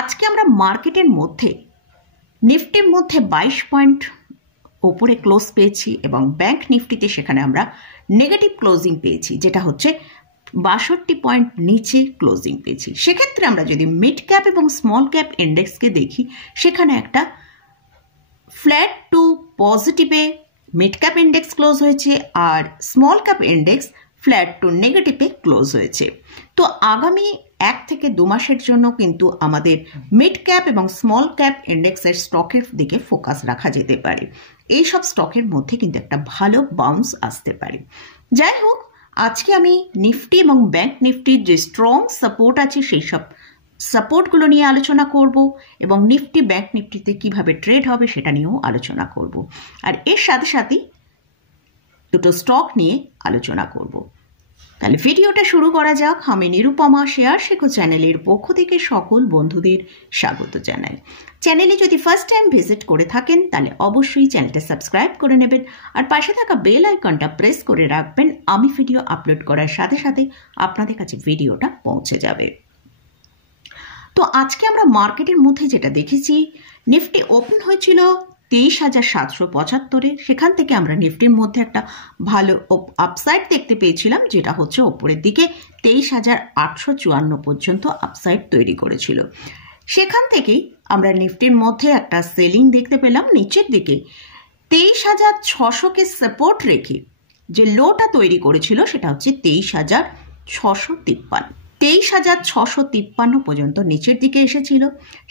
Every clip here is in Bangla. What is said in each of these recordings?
আজকে আমরা মার্কেটের মধ্যে নিফটির মধ্যে 22 পয়েন্ট ওপরে ক্লোজ পেয়েছি এবং ব্যাংক নিফটিতে সেখানে আমরা নেগেটিভ ক্লোজিং পেয়েছি, যেটা হচ্ছে 62 পয়েন্ট নিচে ক্লোজিং পেয়েছি। সেক্ষেত্রে আমরা যদি মিড ক্যাপ এবং স্মল ক্যাপ ইন্ডেক্সকে দেখি, সেখানে একটা ফ্ল্যাট টু পজিটিভে মিড ক্যাপ ইন্ডেক্স ক্লোজ হয়েছে আর small cap index flat to নেগেটিভে ক্লোজ হয়েছে। তো আগামী 1 থেকে 2 মাসের জন্য কিন্তু আমাদের মিড ক্যাপ এবং স্মল ক্যাপ ইন্ডেক্সের স্টকের দিকে ফোকাস রাখা যেতে পারে। এই সব স্টকের মধ্যে কিন্তু একটা ভালো বাউন্স আসতে পারে। যাই হোক, আজকে আমি নিফটি এবং ব্যাংক নিফটির যে স্ট্রং সাপোর্ট আছে সেই সব সাপোর্টগুলো নিয়ে আলোচনা করব এবং নিফটি ব্যাংক নিফটিতে কিভাবে ট্রেড হবে সেটা নিয়েও আলোচনা করব। আর এর সাথে সাথে দুটো স্টক নিয়ে আলোচনা করব। তাহলে ভিডিওটা শুরু করা যাক। আমি নিরুপমা, শেয়ার শেখো চ্যানেলের পক্ষ থেকে সকল বন্ধুদের স্বাগত জানাই। চ্যানেলে যদি ফার্স্ট টাইম ভিজিট করে থাকেন তাহলে অবশ্যই চ্যানেলটা সাবস্ক্রাইব করে নেবেন আর পাশে থাকা বেল আইকনটা প্রেস করে রাখবেন। আমি ভিডিও আপলোড করার সাথে সাথে আপনাদের কাছে ভিডিওটা পৌঁছে যাবে। তো আজকে আমরা মার্কেটের মধ্যে যেটা দেখেছি, নিফটি ওপেন হয়েছিল 23,775-এ। সেখান থেকে আমরা নিফটির মধ্যে একটা ভালো আপসাইড দেখতে পেয়েছিলাম, যেটা হচ্ছে ওপরের দিকে 23,854 পর্যন্ত আপসাইড তৈরি করেছিল। সেখান থেকেই আমরা নিফটির মধ্যে একটা সেলিং দেখতে পেলাম নিচের দিকে 23,600-কে সাপোর্ট রেখে যে লোটা তৈরি করেছিল সেটা হচ্ছে 23,653। 23,653 পর্যন্ত নিচের দিকে এসেছিল।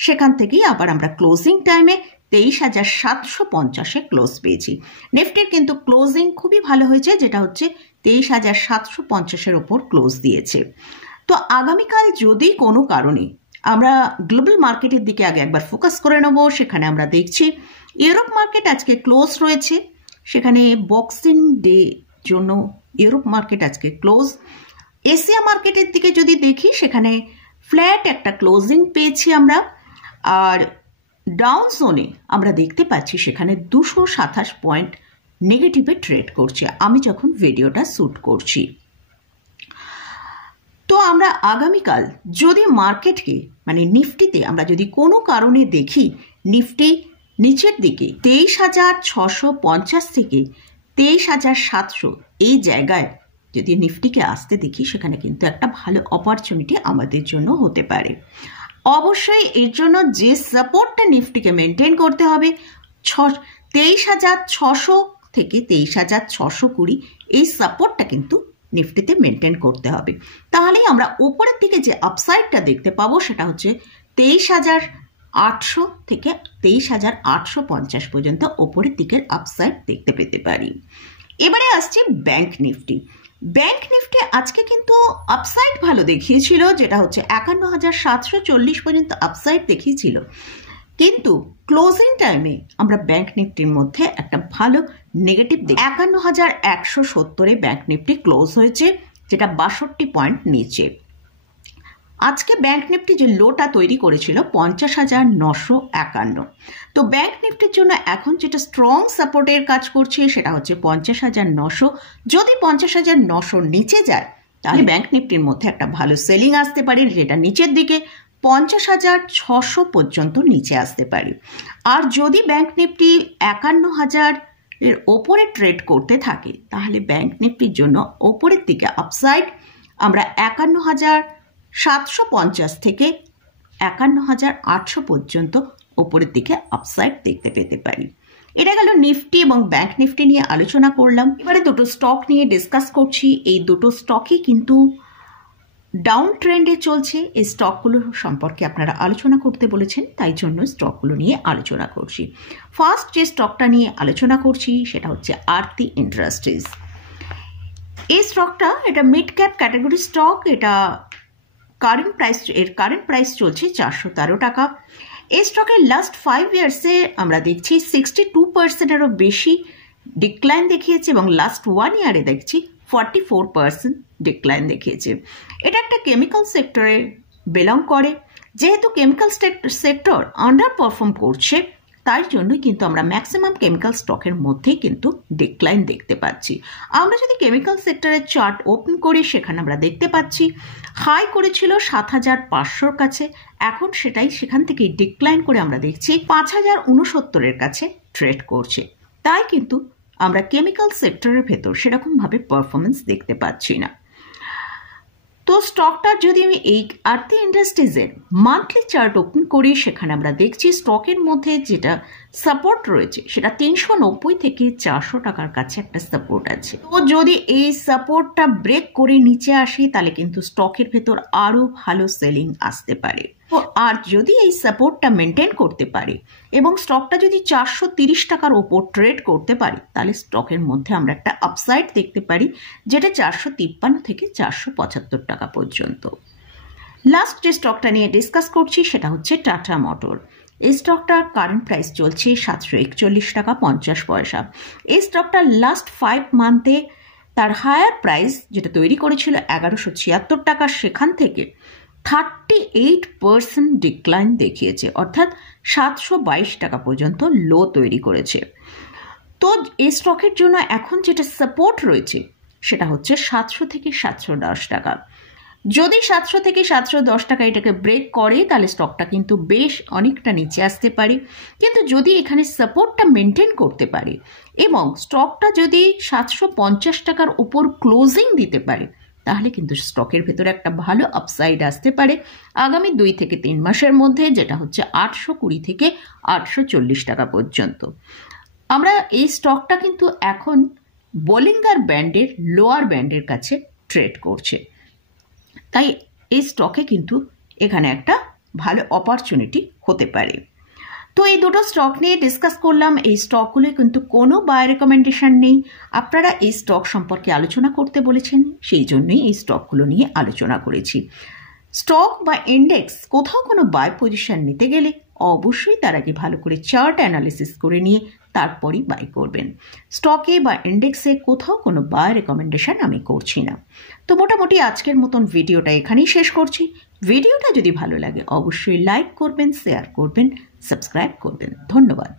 সেখান থেকেই আবার আমরা ক্লোজিং টাইমে 23,750-এ ক্লোজ পেয়েছি। নিফটির কিন্তু ক্লোজিং খুবই ভালো হয়েছে, যেটা হচ্ছে 23,750-এর ওপর ক্লোজ দিয়েছে। তো আগামীকাল যদি কোনো কারণে আমরা গ্লোবাল মার্কেটের দিকে আগে একবার ফোকাস করে নেব, সেখানে আমরা দেখছি ইউরোপ মার্কেট আজকে ক্লোজ রয়েছে। সেখানে বক্সিং ডে জন্য ইউরোপ মার্কেট আজকে ক্লোজ। এশিয়া মার্কেটের দিকে যদি দেখি, সেখানে ফ্ল্যাট একটা ক্লোজিং পেয়েছি আমরা। আর ডাউন জোনে আমরা দেখতে পাচ্ছি সেখানে 227 পয়েন্ট নেগেটিভে ট্রেড করছে আমি যখন ভিডিওটা শ্যুট করছি। তো আমরা আগামীকাল যদি মার্কেটকে মানে নিফটিতে আমরা যদি কোনো কারণে দেখি নিফটি নিচের দিকে 23,650 থেকে 23,700 এই জায়গায় যদি নিফটিকে আসতে দেখি, সেখানে কিন্তু একটা ভালো অপরচুনিটি আমাদের জন্য হতে পারে। অবশ্যই এর জন্য যে সাপোর্টটা নিফটিকে মেনটেন করতে হবে 23,600 থেকে 23,620, এই সাপোর্টটা কিন্তু নিফটিতে মেনটেন করতে হবে। তাহলেই আমরা উপরের দিকে যে আপসাইডটা দেখতে পাবো সেটা হচ্ছে 23,800 থেকে 23,850 পর্যন্ত ওপরের দিকের আপসাইড দেখতে পেতে পারি। এবারে আসছে ব্যাংক নিফটি। ব্যাংক নিফটি আজকে কিন্তু আপসাইড ভালো দেখিয়েছিল, যেটা হচ্ছে 51,740 পর্যন্ত আপসাইড দেখিয়েছিল। কিন্তু ক্লোজিং টাইমে আমরা ব্যাংক নিফটির মধ্যে একটা ভালো নেগেটিভ দেখি। 51,170-এ ব্যাংক নিফটি ক্লোজ হয়েছে, যেটা 62 পয়েন্ট নিচে। আজকে ব্যাংক নিফটি যে লোটা তৈরি করেছিল 50,951। তো ব্যাংক নিফটির জন্য এখন যেটা স্ট্রং সাপোর্টের কাজ করছে সেটা হচ্ছে 50,900। যদি 50,900 নিচে যায় তাহলে ব্যাংক নিফটির মধ্যে একটা ভালো সেলিং আসতে পারে, যেটা নিচের দিকে 50,600 পর্যন্ত নিচে আসতে পারে। আর যদি ব্যাংক নিফটি 51,000-এর ওপরে ট্রেড করতে থাকে তাহলে ব্যাংক নিফটির জন্য ওপরের দিকে আপসাইড আমরা 51,750 থেকে 51,800 পর্যন্ত ওপরের দিকে আপসাইড দেখতে পেতে পারি। এটা গেল নিফটি এবং ব্যাংক নিফটি নিয়ে আলোচনা করলাম। এবারে দুটো স্টক নিয়ে ডিসকাস করছি। এই দুটো স্টকই কিন্তু ডাউন ট্রেন্ডে চলছে। এই স্টকগুলো সম্পর্কে আপনারা আলোচনা করতে বলেছেন, তাই জন্য স্টকগুলো নিয়ে আলোচনা করছি। ফার্স্ট যে স্টকটা নিয়ে আলোচনা করছি সেটা হচ্ছে আরতি ইন্ডাস্ট্রিজ। এই স্টকটা এটা মিড ক্যাপ ক্যাটাগরি স্টক। এটা কারেন্ট প্রাইস চলছে 413 টাকা। এই স্টকের লাস্ট 5 ইয়ার্সে আমরা দেখছি 62%-এরও বেশি ডিক্লাইন দেখিয়েছে এবং লাস্ট 1 ইয়ারে দেখছি 44% ডিক্লাইন দেখিয়েছে। এটা একটা কেমিক্যাল সেক্টরে বিলং করে। যেহেতু কেমিক্যাল সেক্টর আন্ডার পারফর্ম করছে, তাই জন্যই কিন্তু আমরা ম্যাক্সিমাম কেমিক্যাল স্টকের মধ্যেই কিন্তু ডিক্লাইন দেখতে পাচ্ছি। আমরা যদি কেমিক্যাল সেক্টরের চার্ট ওপেন করি, সেখানে আমরা দেখতে পাচ্ছি হাই করেছিল ৭,৫০০-র কাছে, এখন সেটাই সেখান থেকেই ডিক্লাইন করে আমরা দেখছি ৫,০৬৯-এর কাছে ট্রেড করছে। তাই কিন্তু আমরা কেমিক্যাল সেক্টরের ভেতর সেরকমভাবে পারফরমেন্স দেখতে পাচ্ছি না। তো স্টকটার যদি আমি এই আরতি ইন্ডাস্ট্রিজের মান্থলি চার্ট ওপেন করি, সেখানে আমরা দেখছি স্টকের মধ্যে যেটা সাপোর্ট রয়েছে সেটা ৩৯০ থেকে ৪০০ টাকার কাছে একটা সাপোর্ট আছে। তো যদি এই সাপোর্টটা ব্রেক করে নিচে আসে, তাহলে কিন্তু স্টকের ভেতর আরও ভালো সেলিং আসতে পারে। আর যদি এই সাপোর্টটা মেনটেন করতে পারে এবং স্টকটা যদি ৪৩০ টাকার ওপর ট্রেড করতে পারে, তাহলে স্টকের মধ্যে আমরা একটা আপসাইড দেখতে পারি, যেটা ৪৫৩ থেকে ৪৭৫ টাকা পর্যন্ত। লাস্ট যে স্টকটা নিয়ে ডিসকাস করছি সেটা হচ্ছে টাটা মোটর। এই স্টকটার কারেন্ট প্রাইস চলছে ৭৪১ টাকা ৫০ পয়সা। এই স্টকটা লাস্ট 5 মান্থে তার হায়ার প্রাইস যেটা তৈরি করেছিল ১১৭৬ টাকা, সেখান থেকে 38% ডিক্লাইন দেখিয়েছে, অর্থাৎ ৭২২ টাকা পর্যন্ত লো তৈরি করেছে। তো এই স্টকের জন্য এখন যেটা সাপোর্ট রয়েছে সেটা হচ্ছে ৭০০ থেকে ৭১০ টাকা। যদি ৭০০ থেকে ৭১০ টাকা এটাকে ব্রেক করে, তাহলে স্টকটা কিন্তু বেশ অনেকটা নিচে আসতে পারে। কিন্তু যদি এখানে সাপোর্টটা মেনটেন করতে পারে এবং স্টকটা যদি ৭৫০ টাকার উপর ক্লোজিং দিতে পারে, তাহলে কিন্তু স্টকের ভেতরে একটা ভালো আপসাইড আসতে পারে আগামী 2 থেকে 3 মাসের মধ্যে, যেটা হচ্ছে ৮২০ থেকে ৮৪০ টাকা পর্যন্ত। আমরা এই স্টকটা কিন্তু এখন বোলিঙ্গার ব্যান্ডের লোয়ার ব্যান্ডের কাছে ট্রেড করছে, তাই এই স্টকে কিন্তু এখানে একটা ভালো অপরচুনিটি হতে পারে। তো এই দুটো স্টক নিয়ে ডিসকাস করলাম। এই স্টকগুলো কিন্তু কোনো বাই রেকমেন্ডেশন নেই, আপনারা এই স্টক সম্পর্কে আলোচনা করতে বলেছেন, সেই জন্যই এই স্টকগুলো নিয়ে আলোচনা করেছি। স্টক বা ইন্ডেক্স কোথাও কোনো বাই পজিশন নিতে গেলে অবশ্যই তার আগে ভালো করে চার্ট অ্যানালিসিস করে নিয়ে তারপরই বাই করবেন। স্টকে বা ইন্ডেক্সে কোথাও কোনো বাই রেকমেন্ডেশন আমি করছি না। তো মোটামুটি আজকের মতন ভিডিওটা এখানেই শেষ করছি। ভিডিওটা যদি ভালো লাগে অবশ্যই লাইক করবেন, শেয়ার করবেন, সাবস্ক্রাইব করবেন। ধন্যবাদ।